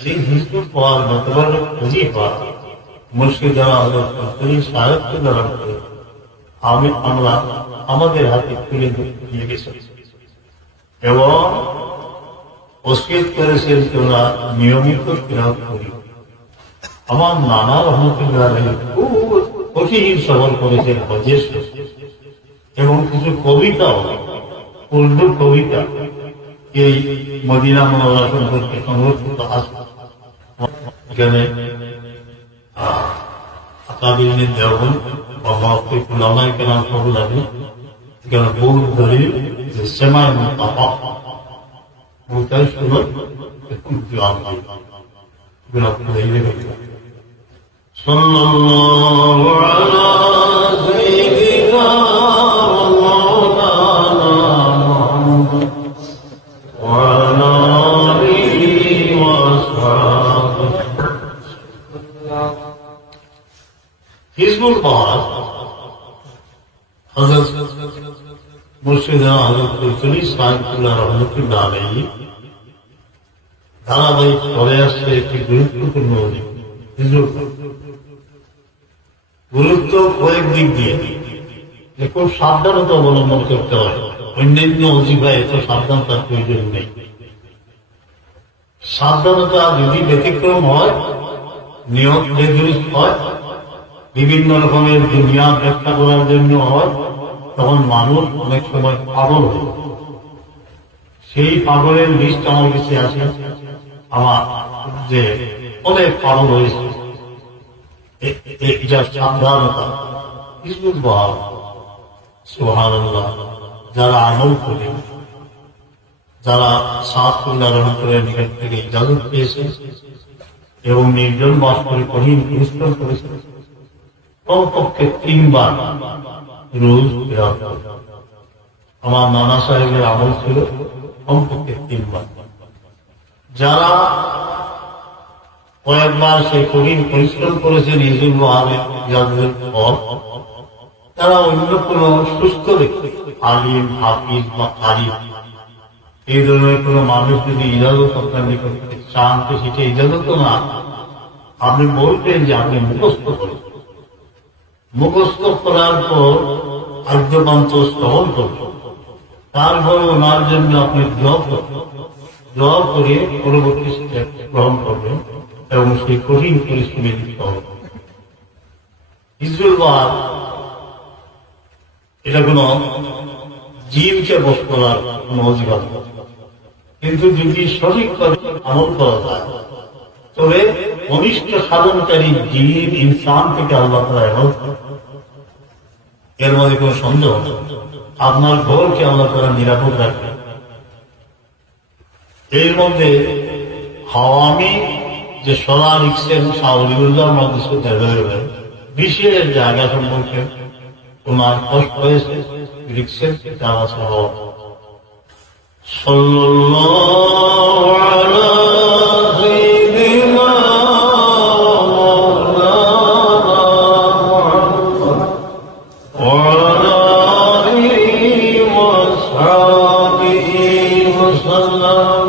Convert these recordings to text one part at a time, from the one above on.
जिन हिजबुल पार मतलब खुदी पार মুর্শিদ তিনি সাহেবকে ধারণ করে আমরা আমাদের হাতে তুলে দিয়ে গেছি এবং ওসিয়ত করেছেন তোমরা নিয়মিত কিরাত করি। আমার নানা রহমতুল্লাহ খুব কঠিন সবল করেছেন হজের এবং কিছু কবিতাও উর্দু কবিতা এই মদিনা মুনাওয়ারা সম্পর্কে সংরক্ষিত আছে। এখানে আকাবিরিন দেওবন্দ বা মুহাক্কিক উলামায়ে কেরাম সবগুলো এখানে বহু দলিল যে সেমায় মুতাফা মুতাই সুন্নাত এবং জিয়াদ এগুলো আপনারা এই দেখবেন। সাল্লাল্লাহু আলা সাইয়্যিদিনা মাওলানা মুহাম্মদ ওয়া আলা আলিহি ওয়া আসহাবিহি। হিজবুল পাওয়ার হযরত মুর্শিদ হযরত কুলতুনি সাহেবুল্লাহ রহমতুল্লাহ আলাইহি ধারাবাহিক করে আসছে একটি গুরুত্বপূর্ণ হিজবুল গুরুত্ব কয়েক দিক দিয়ে খুব সাবধানতা অবলম্বন করতে হয়। অন্যান্য অজিফায় এত সাবধানতার প্রয়োজন নেই। সাবধানতা যদি ব্যতিক্রম হয়, নিয়ত বেদুরিত হয়, বিভিন্ন রকমের দুনিয়া ব্যাখ্যা করার জন্য হয়, তখন মানুষ অনেক সময় পাগল হয়। সেই পাগলের লিস্ট আমার কাছে আছে, আমার যে অনেক পাগল হয়েছে। এটা সাবধানতা হিজবুল পাওয়ার সুবহানাল্লাহ। যারা আমল করে, যারা সাহাবুল্লাহ রহমতুল্লাহর নিকট থেকে ইজাজত পেয়েছে এবং নির্জন বাস করে কঠিন পরিশ্রম করেছে, কমপক্ষে 3 বার রোজ কিরাত করে। আমার নানা সাহেবের আমল ছিল কমপক্ষে 3 বার। যারা কয়েকবার সেই কঠিন পরিশ্রম করেছেন হিজবুল পাওয়ারের ইজাজতের পর, তারা অন্য কোন সুস্থ ব্যক্তি আলিম হাফিজ বা আলিম এই ধরনের কোন মানুষ যদি ইজাজত আপনার নিকট চান, তো সেটা ইজাজত না, আপনি বলবেন যে আপনি মুখস্থ করেন। মুখস্থ করার পর আদ্যপান্ত শ্রবণ করবেন, তারপরে ওনার জন্য আপনি দোয়া করে পরবর্তী স্টেপ গ্রহণ করবেন এবং সেই কঠিন পরিশ্রমে লিপ্ত হবেন। হিজবুল পাওয়ার এটা কোন জীবকে বশ করার কোন অধিকার, কিন্তু যদি সঠিকভাবে আমল করা যায় তবে অনিষ্ট সাধনকারী জীব ইনসান থেকে আল্লাহ তাআলা হেফাজত করেন। এর মধ্যে কোন সন্দেহ নেই। আপনার ঘরকে আল্লাহ তাআলা নিরাপদ রাখবেন। এর মধ্যে হাওয়ামি যে সলা লিখছেন শাহরিউল্লাহ মধ্যে বিশেষ জায়গা সম্পর্কে ওনার কষ্ট হয়েছে, লিখছেন তার আছে হওয়া সাল্লাল্লাহু আলা সাইয়্যিদিনা মাওলানা মুহাম্মদ ওয়া আলা আলিহি ওয়া আসহাবিহি ওয়া সাল্লাম।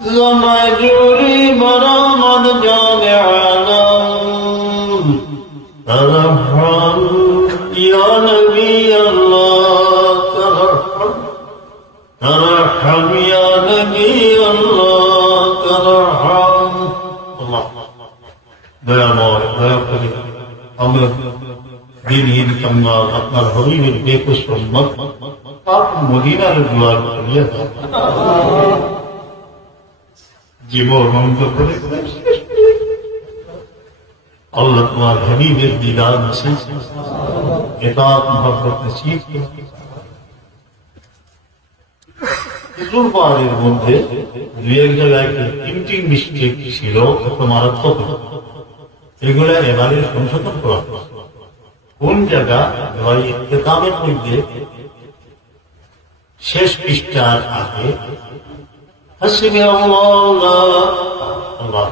জমাজুরি বরামদ জানে আলম তরহম ইয়া নবী আল্লাহ তরহম তরহম ইয়া নবী আল্লাহ তরহম। আল্লাহ দয়াময় দয়া করে আমরা দিনহীন কাঙ্গাল আপনার হরিণের বেকুশ উম্মত পাক মদিনার দুয়ার খুলিয়ে দাও। জীবন অন্ত করে আল্লাহ তোমার হাবিবের দিদার নসিব ইতাআত মুহাব্বত নসিব। হিজবুল পাওয়ারের মধ্যে 2-1 জায়গায় 3টি মিস্টেক ছিল, এত মারাত্মক। এগুলা এবারে সংশোধন করা কোন জায়গা ভাই কিতাবের মধ্যে শেষ পৃষ্ঠার আগে হাসবি আল্লাহ আল্লাহ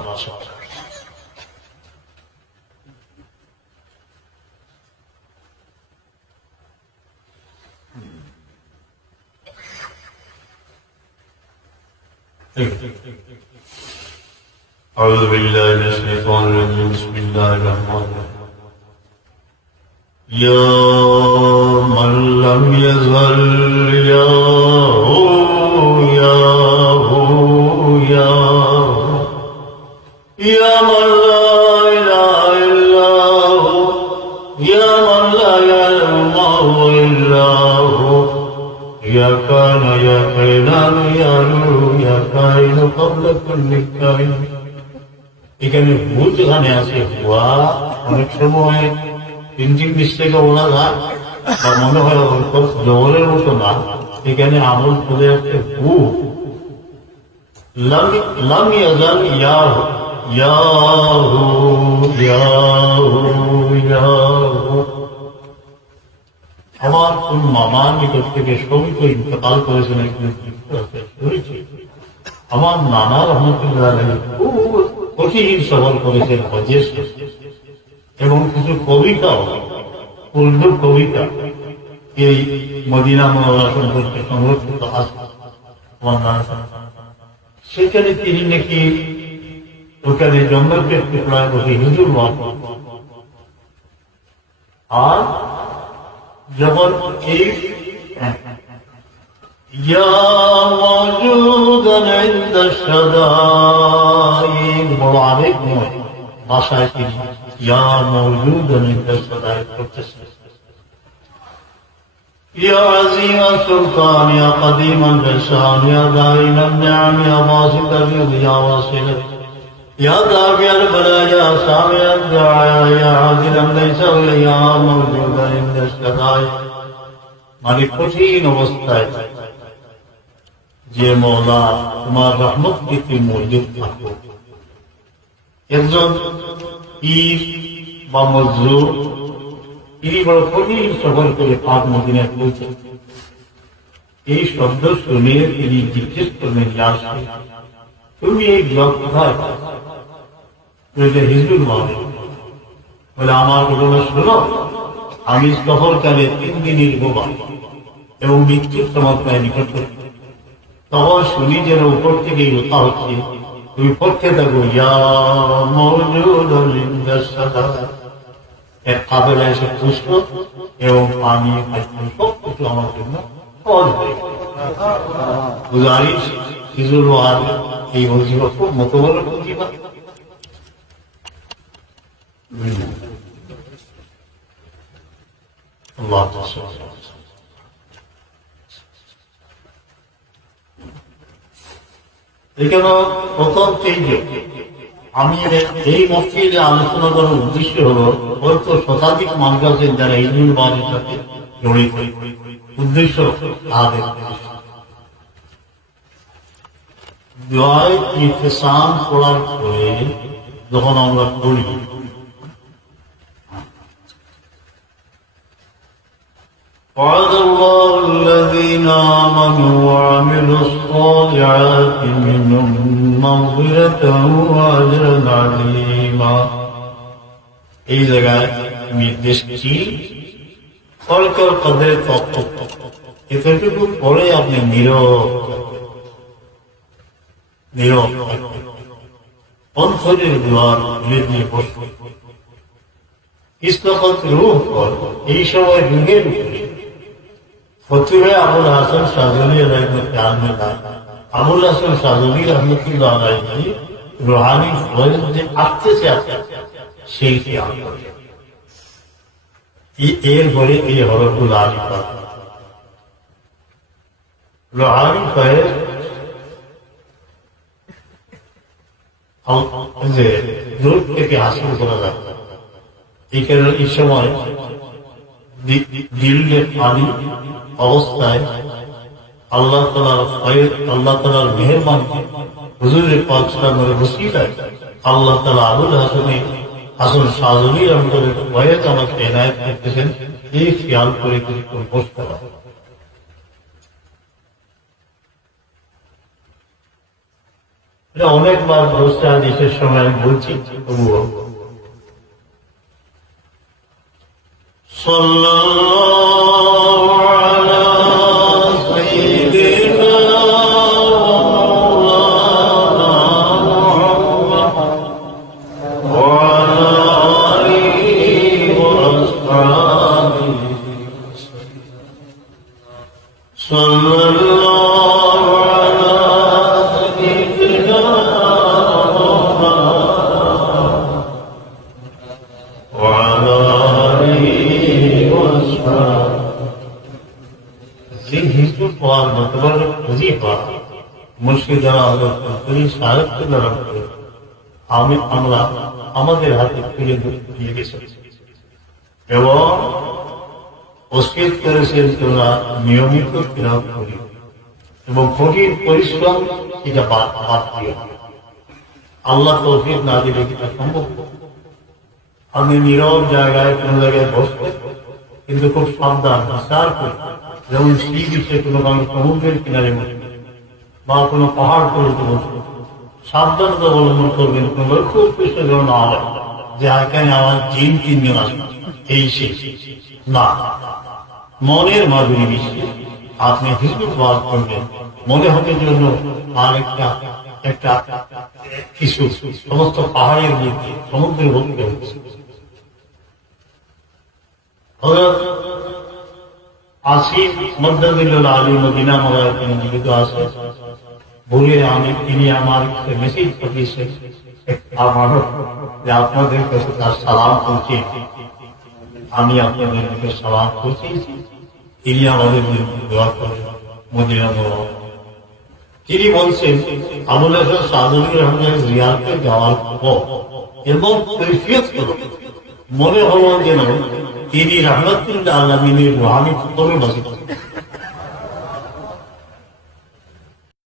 أعوذ بالله من الشيطان الرجيم بسم الله الرحمن الرحيم يا من لم يزل يا هو يا هو يا هو يا من لا إله إلا هو يا من لا يعلم ما هو إلا هو يا كان يا كينان يا نور يا كائن قبل كل كائن এখানে ভুল যেখানে আছে হুয়া অনেক সময় প্রিন্টিং মিস্টেকে বলা যায় বা মনে হয় জবরের মতো না এখানে আমল চলে যাচ্ছে হু লাম ইয়াজাল ইয়াহু ইয়াহু ইয়াহু ইয়াহু আমার কোন মামার নিকট থেকে সবিত ইন্তকাল করেছেন আমার নানা রহমতুল্লাহ কঠিন সফর করেছেন হজের এবং কিছু কবিতাও উর্দু কবিতা এই মদিনা মুনাওয়ারা সম্পর্কে সংরক্ষিত আছে সেখানে তিনি নাকি ওখানে জঙ্গলকে টুকরায় বসে হিজুর আর যখন এই يا موجودا عند الشدائد বড় আবেগময় ভাষায় তিনি يا موجودا عند الشدائد করতেছেন يا عظيم السلطان يا قديم اللسان يا دائم النعم يا باسط اليد يا واصل يا دافع البلاء يا سامع الدعاء يا عادلا ليس يا موجودا عند الشدائد মানে কঠিন অবস্থায় যে মওলা তোমার রহমতকে তুমি মজুদ থাকো একজন পীর বা মজলুম তিনি বড় কঠিন সফর করে পাক মদিনায় পৌঁছে এই শব্দ শুনে তিনি জিজ্ঞেস করলেন তুমি এই ব্লক কোথায় হিজবুল বলে আমার ঘটনা শোনো আমি সফরকালে 3 দিনের বোবা এবং মৃত্যুর চমৎকার নিকট তখন শুনি যেন উপর থেকে রোতা হচ্ছে তুমি পক্ষে থাকো এক কাবেলা এসে পুষ্প এবং পানি সব কিছু আমার জন্য সহজ হয়ে গুজারিশ হিজুল আর এই মজিবা খুব মতো বড় মজিবা আল্লাহ এখানে প্রথম আমি এই মসজিদে আলোচনা করার উদ্দেশ্য হল হয়তো শতাধিক মানুষ আছেন যারা হিজবুল বাহিনীর সাথে জড়িত উদ্দেশ্য তাদের দোয়ায় ইহতিসাম করার পরে যখন আমরা পড়ি وعد الله الذين آمنوا وعملوا الصالحات منهم مغفرة وأجرا عظيما এই জায়গায় নির্দেশটি ফলকর কদরে তত্ত্ব এতটুকু পরে আপনি নীরব অন্তরের দুয়ার খুলে দিয়ে বসবেন ইস্তফত রূহ পর এই সময় যুগের উপরে ফতুরে আবুল হাসান শাহজলি আবুল হাসান শাহজলি রহমতুল্লাহ আলাইহি রুহানি ফয়েজ যে আসতেছে সেই এর পরে এই হরফুল আলিফা রুহানি ফয়েজ যে দূর থেকে হাসিল করা যায় এই কারণে এই সময় দিলের পানি অবস্থায় আল্লাহ তাআলার ফয়েজ আল্লাহ তাআলার মেহেরবানি হুজুরের পাক সাল্লাল্লাহু ওসিলায় আল্লাহ তাআলা আবুল হাসান শাহজলির অন্তরের ফয়েজ আমাকে এনায়েত করতেছেন এই খেয়াল করে কিছুক্ষণ বসতে হবে এটা অনেকবার বসতে হাদিসের সময় আমি বলছি তবুও সাল্লাল্লাহু আলা সাইয়্যিদিনা মাওলানা মুহাম্মদ মুর্শিদ যারা সাহেবকে যারা করে আমরা আমাদের হাতে তুলে দিয়ে গেছি এবং অস্বীকার করেছেন তোমরা নিয়মিত ক্রিয়া করি এবং কঠিন পরিশ্রম এটা বাদ দিয়ে আল্লাহ তৌফিক না দিলে এটা সম্ভব। আপনি নীরব জায়গায় কোন জায়গায় বসতে কিন্তু খুব সাবধান বিচার করে, যেমন সি বিচে কোনো কারণ সমুদ্রের কিনারে বসবে বা কোনো পাহাড় পর্বতে বসবে, সাবধানতা অবলম্বন করবেন, কোন লক্ষ্য উৎকৃষ্ট যেন না হয় যে এখানে আমার জিন তিনজন আসবে এই শেষ না। মনের মাধুরী মিশিয়ে আপনি হিজবুত বাদ করবেন, মনে হবে জন্য আর একটা কিছু সমস্ত পাহাড়ের মধ্যে সমুদ্রের মধ্যে হচ্ছে। আসিফ মদ্দাদিল্লাহ আলী মদিনা মগায় তিনি জীবিত আছে বলে তিনি আমার মেসেজ পাঠিয়েছেন আমার যে আপনাদের কাছে তার সালাম পৌঁছে, আমি আপনাদের কাছে সালাম পৌঁছেছি, তিনি আমাদের দোয়া করেন মদিনা মগা। তিনি বলছেন আবুল হাসান সাদুল্লাহ রহমানের জিয়ারতে যাওয়ার পর এবং কৈফিয়ত মনে হলো যেন তিনি রহমতুল্লাহ আলামিনের রুহানি খবরে বসে